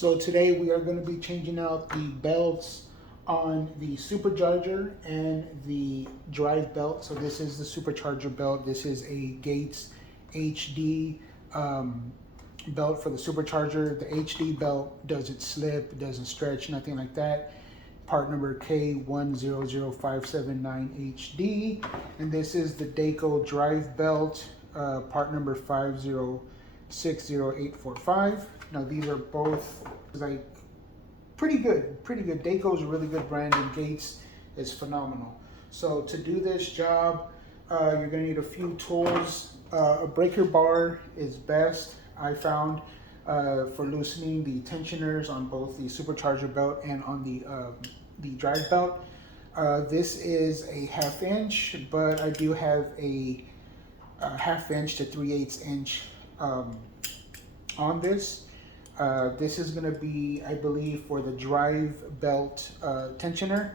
So today we are going to be changing out the belts on the Supercharger and the drive belt. So this is the Supercharger belt. This is a Gates HD belt for the Supercharger. The HD belt doesn't slip, it doesn't stretch, nothing like that. Part number K100579HD. And this is the Dayco drive belt, part number 5060845. Now these are both like pretty good. Dayco is a really good brand, and Gates is phenomenal. So to do this job, you're gonna need a few tools. A breaker bar is best, I found, for loosening the tensioners on both the Supercharger belt and on the drive belt. This is a 1/2 inch, but I do have a 1/2 inch to 3/8 inch on this. This is going to be, I believe, for the drive belt tensioner.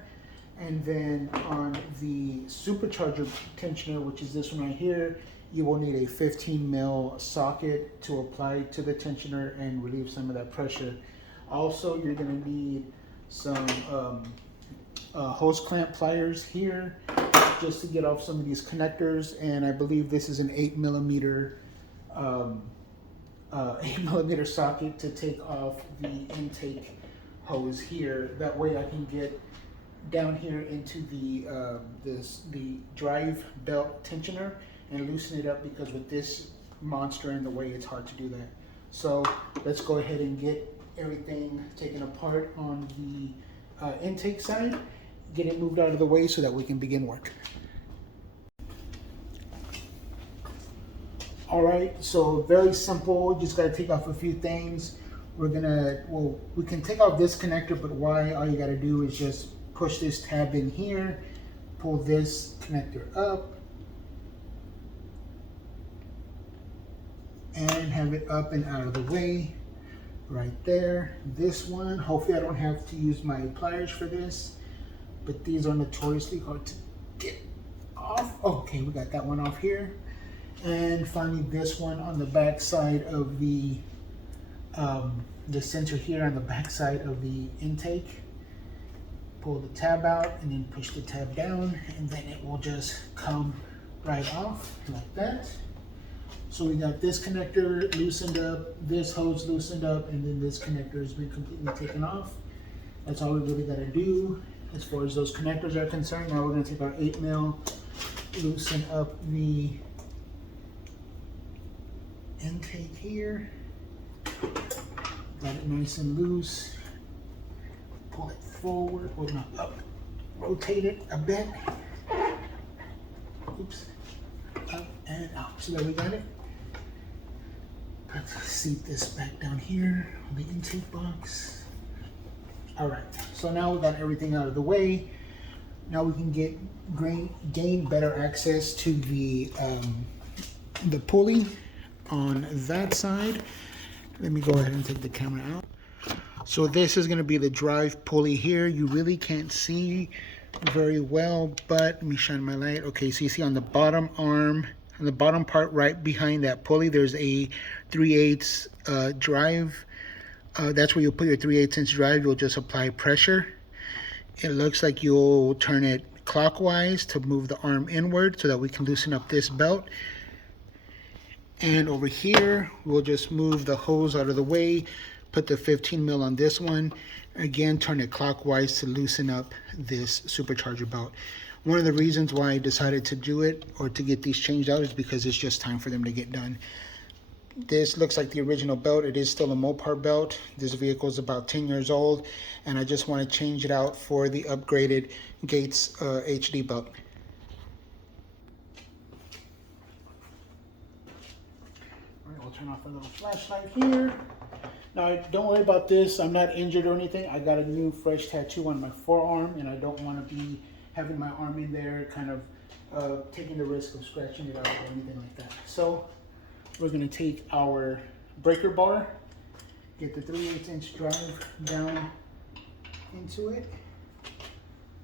And then on the Supercharger tensioner, which is this one right here, you will need a 15 mil socket to apply to the tensioner and relieve some of that pressure. Also, you're going to need some hose clamp pliers here just to get off some of these connectors. And I believe this is an 8mm 8mm socket to take off the intake hose here. That way I can get down here into the drive belt tensioner and loosen it up, because with this monster in the way, it's hard to do that. So let's go ahead and get everything taken apart on the intake side, get it moved out of the way so that we can begin work. All right, so very simple. Just gotta take off a few things. We can take off this connector, but why? All you gotta do is just push this tab in here, pull this connector up, and have it up and out of the way, right there. This one, hopefully I don't have to use my pliers for this, but these are notoriously hard to get off. Okay, we got that one off here. And finally, this one on the back side of the sensor here on the back side of the intake. Pull the tab out and then push the tab down, and then it will just come right off like that. So we got this connector loosened up, this hose loosened up, and then this connector has been completely taken off. That's all we really got to do as far as those connectors are concerned. Now we're going to take our 8mm, loosen up the intake here, got it nice and loose, pull it forward, or not up, rotate it a bit, oops, up and out. So there we got it. Let's seat this back down here on the intake box. All right, so now we got everything out of the way. Now we can gain better access to the pulley on that side. Let me go ahead and take the camera out. So this is going to be the drive pulley here. You really can't see very well, but let me shine my light. Okay, so you see on the bottom arm, on the bottom part right behind that pulley, there's a 3/8 drive. That's where you'll put your 3/8 inch drive. You'll just apply pressure. It looks like you'll turn it clockwise to move the arm inward so that we can loosen up this belt. And over here, we'll just move the hose out of the way, put the 15mm on this one. Again, turn it clockwise to loosen up this Supercharger belt. One of the reasons why I decided to do it, or to get these changed out, is because it's just time for them to get done. This looks like the original belt. It is still a Mopar belt. This vehicle is about 10 years old, and I just want to change it out for the upgraded Gates HD belt. I'll turn off a little flashlight here. Now, don't worry about this. I'm not injured or anything. I got a new fresh tattoo on my forearm, and I don't want to be having my arm in there, kind of taking the risk of scratching it out or anything like that. So we're going to take our breaker bar, get the 3/8 inch drive down into it,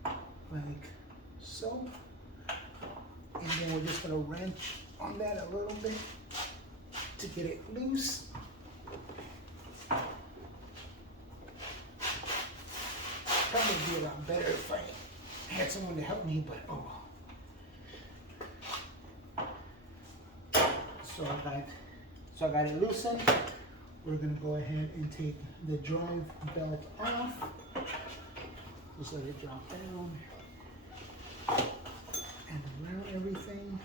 like so. And then we're just going to wrench on that a little bit to get it loose. had someone to help me, but oh well. So I got it loosened. We're gonna go ahead and take the drive belt off. Just let it drop down and around everything.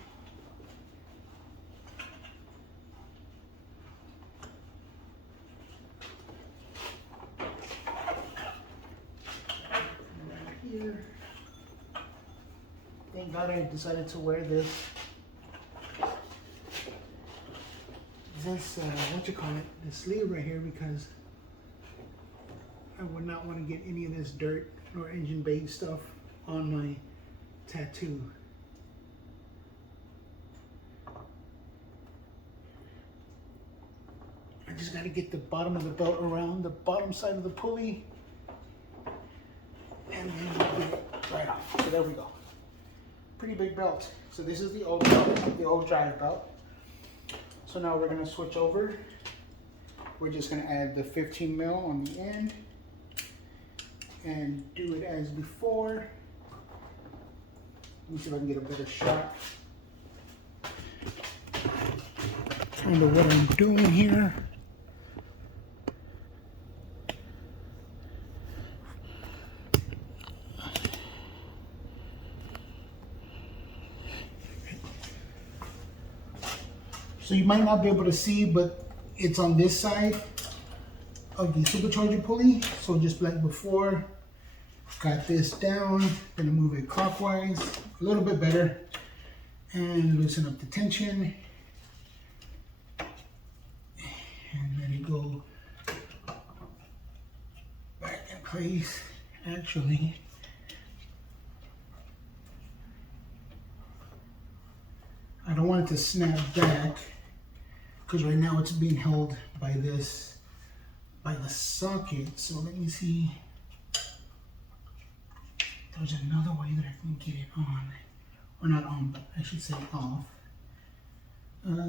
Right here. Thank God I decided to wear this. What you call it, the sleeve right here, because I would not want to get any of this dirt or engine bay stuff on my tattoo. I just got to get the bottom of the belt around the bottom side of the pulley and then we'll get it right off. So there we go. Pretty big belt. So this is the old belt, the old drive belt. So now we're going to switch over. We're just going to add the 15 mil on the end and do it as before. Let me see if I can get a better shot. Kind of what I'm doing here. So you might not be able to see, but it's on this side of the supercharger pulley. So just like before, got this down, gonna move it clockwise, a little bit better, and loosen up the tension. And let it go back in place. Actually, I don't want it to snap back, because right now it's being held by this, by the socket. So let me see. There's another way that I can get it on, or not on, but I should say off. Hold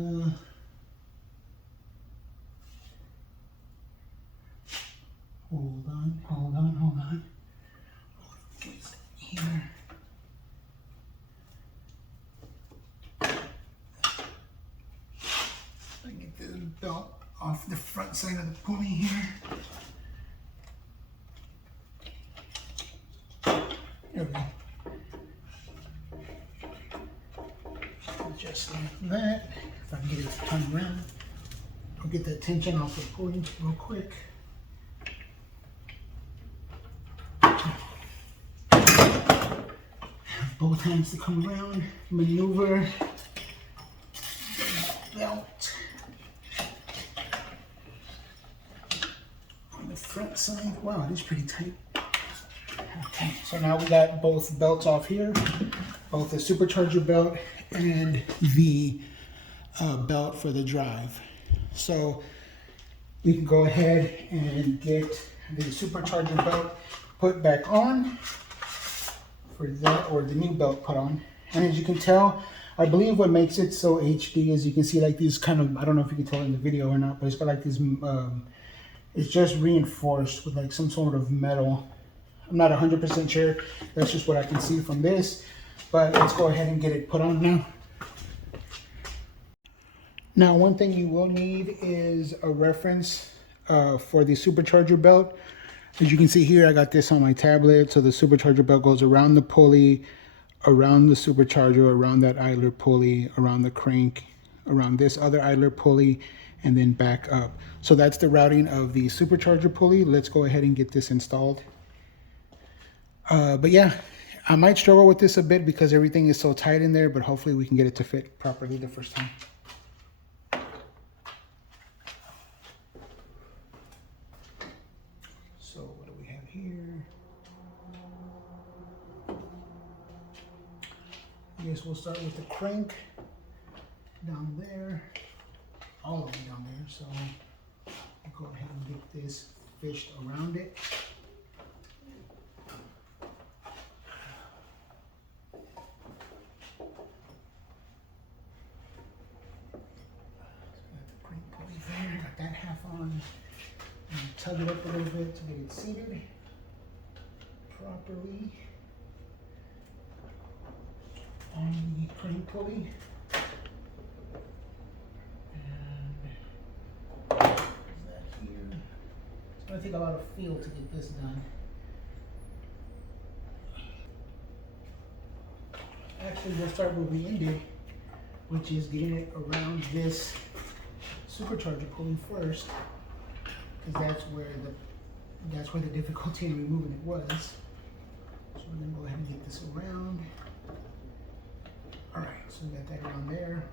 on. Here. I get this belt off the front side of the pulley here. There we go. Just like that. If I can get it to turn around, I'll get that tension off the pulley real quick. Have both hands to come around, maneuver the belt on the front side. Wow, it is pretty tight. Okay, so now we got both belts off here, both the supercharger belt and the belt for the drive. So we can go ahead and get the supercharger belt put back on for that, or the new belt put on. And as you can tell, I believe what makes it so HD is you can see like these kind of, I don't know if you can tell in the video or not, but it's got like these, it's just reinforced with like some sort of metal. I'm not 100% sure. That's just what I can see from this. But let's go ahead and get it put on now. Now, one thing you will need is a reference for the supercharger belt. As you can see here, I got this on my tablet. So the supercharger belt goes around the pulley, around the supercharger, around that idler pulley, around the crank, around this other idler pulley, and then back up. So that's the routing of the supercharger pulley. Let's go ahead and get this installed. But yeah, I might struggle with this a bit because everything is so tight in there, but hopefully we can get it to fit properly the first time. So what do we have here? I guess we'll start with the crank down there, all the way down there. So I'll go ahead and get this fished around it. Got that half on, and tug it up a little bit to get it seated properly. on the crank pulley. And is that here? It's going to take a lot of feel to get this done. Actually, we'll start where we ended, which is getting it around this supercharger pulley first, because that's where the difficulty in removing it was. So we're gonna go ahead and get this around. All right, so we got that around there.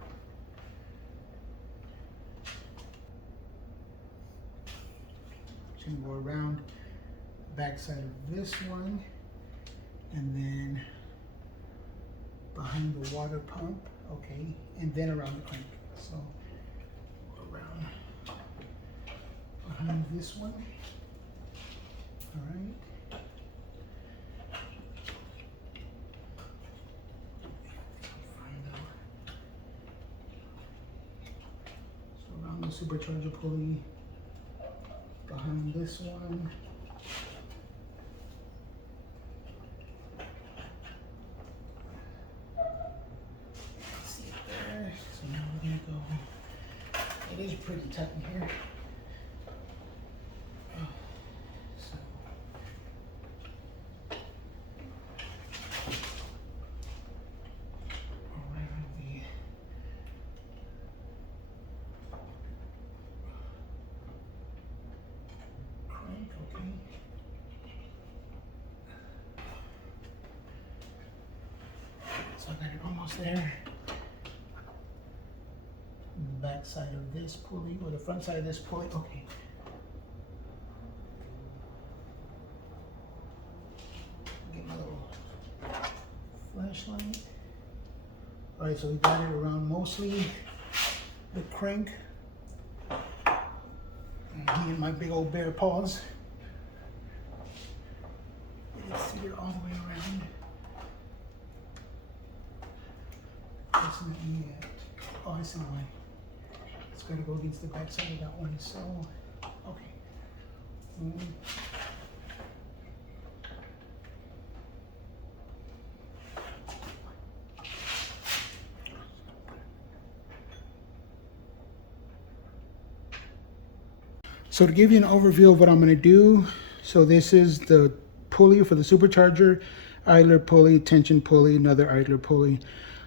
Just gonna go around the back side of this one, and then behind the water pump, okay, and then around the crank. So go around behind this one. All right. So around the supercharger pulley, behind this one. See it there. So now we're gonna go. It is pretty tight in here. So I got it almost there. The back side of this pulley, or the front side of this pulley, okay. Get my little flashlight. All right, so we got it around mostly the crank. Me and my big old bare paws. Let's see it all the way around. That's not yet. Oh, I see why. It's got to go against the back side of that one. So, okay. So to give you an overview of what I'm going to do, so this is the pulley for the supercharger, idler pulley, tension pulley, another idler pulley.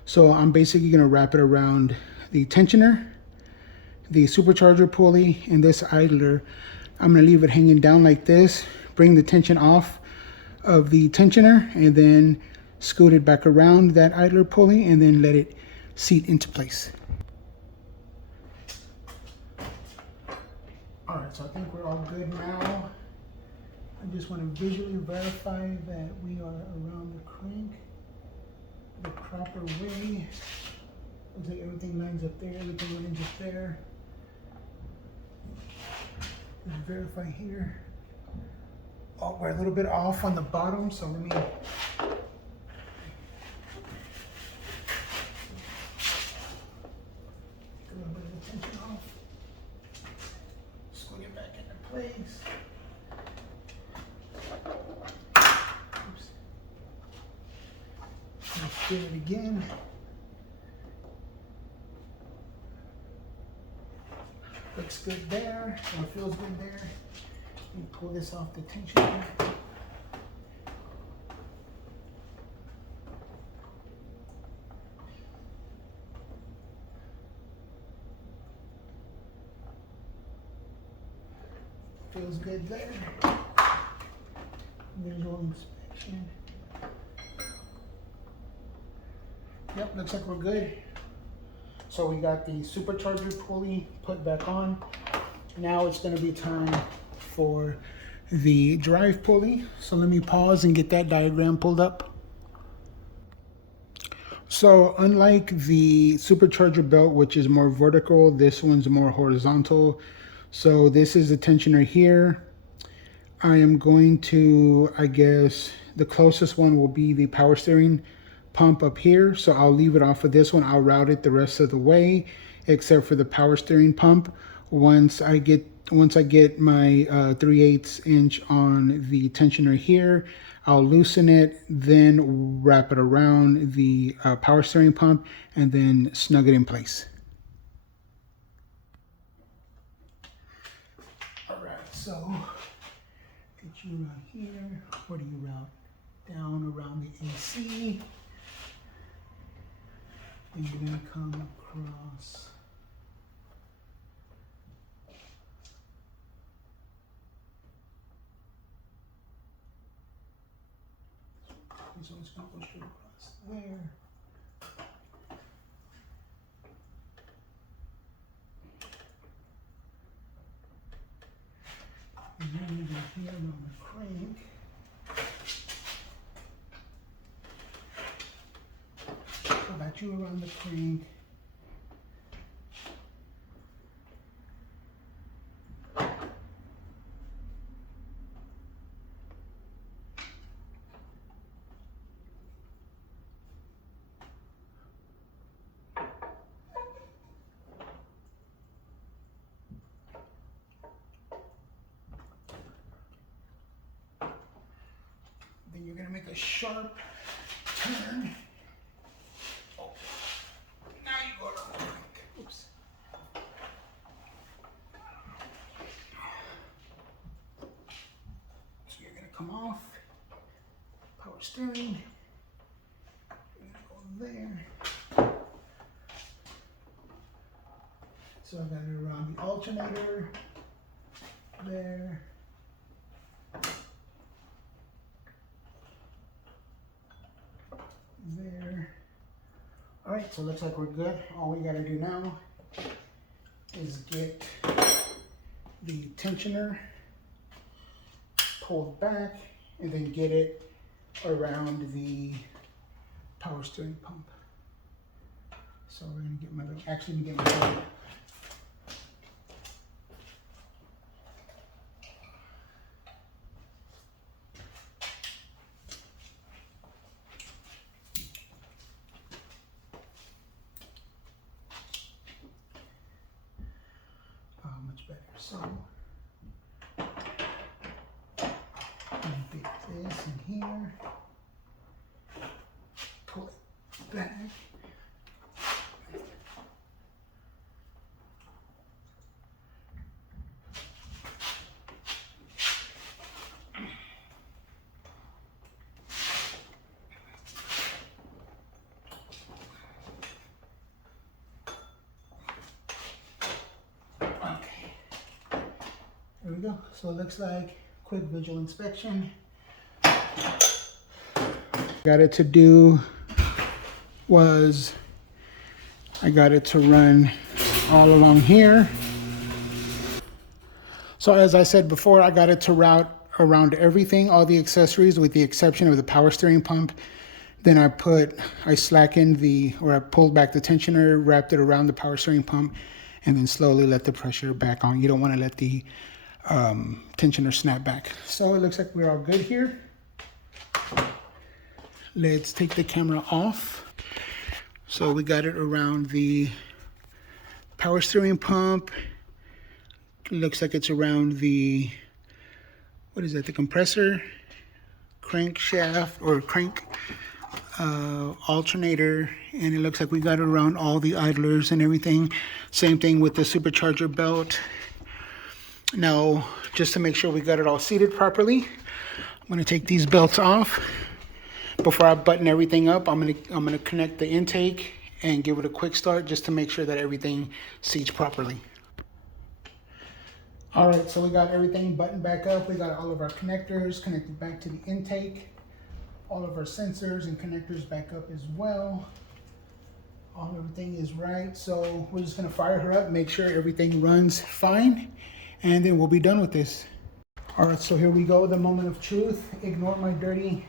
So I'm basically going to wrap it around the tensioner, the supercharger pulley, and this idler. I'm going to leave it hanging down like this, bring the tension off of the tensioner, and then scoot it back around that idler pulley, and then let it seat into place. All right, so I think we're all good now. I just want to visually verify that we are around the crank the proper way. Looks like everything lines up there, everything lines up there. Let's verify here. Oh, we're a little bit off on the bottom, so let me. Get a little bit of the tension off. Squeeze it back into place. Oops. Let's do it again. Looks good there, or feels good there. Let me pull this off the tension. Feels good there. Visual inspection. Yep, looks like we're good. So we got the supercharger pulley put back on. Now it's going to be time for the drive pulley. So let me pause and get that diagram pulled up. So unlike the supercharger belt, which is more vertical, this one's more horizontal. So this is the tensioner here. I am going to, I guess, the closest one will be the power steering pump up here. So I'll leave it off of this one. I'll route it the rest of the way, except for the power steering pump. Once I get once I get my 3/8 inch on the tensioner here, I'll loosen it, then wrap it around the power steering pump, and then snug it in place. All right, so get you around here. Where do you route? Down around the AC. And you're gonna come across. So it's gonna go straight across there. And then you go here on the crank. So got you around the crank. Then you're gonna make a sharp turn. Oh, now you go around the crank. Oops. So you're gonna come off. Power steering. You're gonna go there. So I got it around the alternator. There. There. All right, so it looks like we're good. All we gotta do now is get the tensioner pulled back and then get it around the power steering pump. So we're gonna get my little, actually I'm gonna get my much better. So get this in here, pull it back. There we go. So it looks like quick visual inspection. Got it to do was I got it to run all along here. So as I said before, I got it to route around everything, all the accessories with the exception of the power steering pump. Then I slackened I pulled back the tensioner, wrapped it around the power steering pump, and then slowly let the pressure back on. You don't want to let the tensioner snap back. So it looks like we're all good here. Let's take the camera off. So we got it around the power steering pump. It looks like it's around the, what is that, the compressor, crankshaft or crank alternator, and it looks like we got it around all the idlers and everything. Same thing with the supercharger belt. Now, just to make sure we got it all seated properly, I'm gonna take these belts off. Before I button everything up, I'm gonna connect the intake and give it a quick start just to make sure that everything seats properly. All right, so we got everything buttoned back up. We got all of our connectors connected back to the intake. All of our sensors and connectors back up as well. Everything is right. So we're just gonna fire her up, make sure everything runs fine, and then we'll be done with this. All right, so here we go, the moment of truth. Ignore my dirty,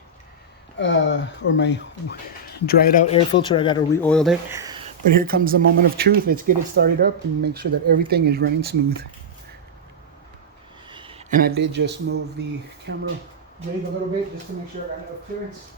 or my dried out air filter. I gotta re-oil it. But here comes the moment of truth. Let's get it started up and make sure that everything is running smooth. And I did just move the camera rig a little bit just to make sure I got enough clearance.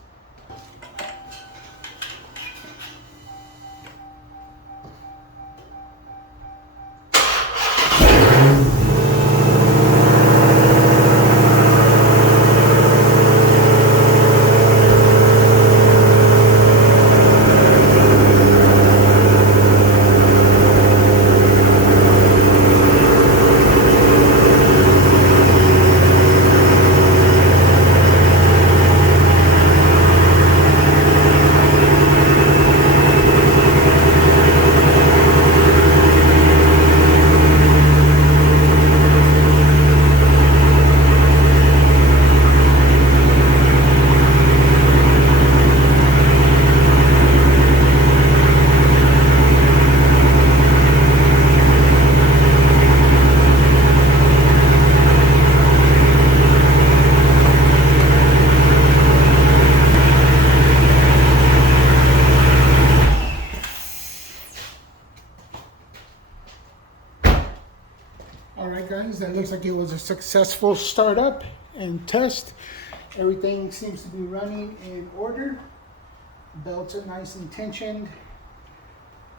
like it was a successful startup and test. Everything seems to be running in order. Belts are nice and tensioned.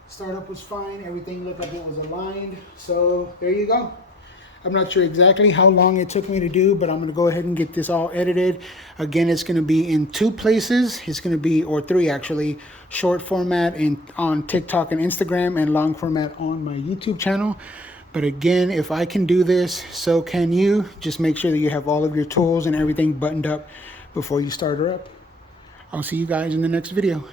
Startup was fine. Everything looked like it was aligned. So there you go. I'm not sure exactly how long it took me to do, but I'm going to go ahead and get this all edited. Again, it's going to be in 2 places. It's going to be, or 3 actually, short format on TikTok and Instagram, and long format on my YouTube channel. But again, if I can do this, so can you. Just make sure that you have all of your tools and everything buttoned up before you start her up. I'll see you guys in the next video.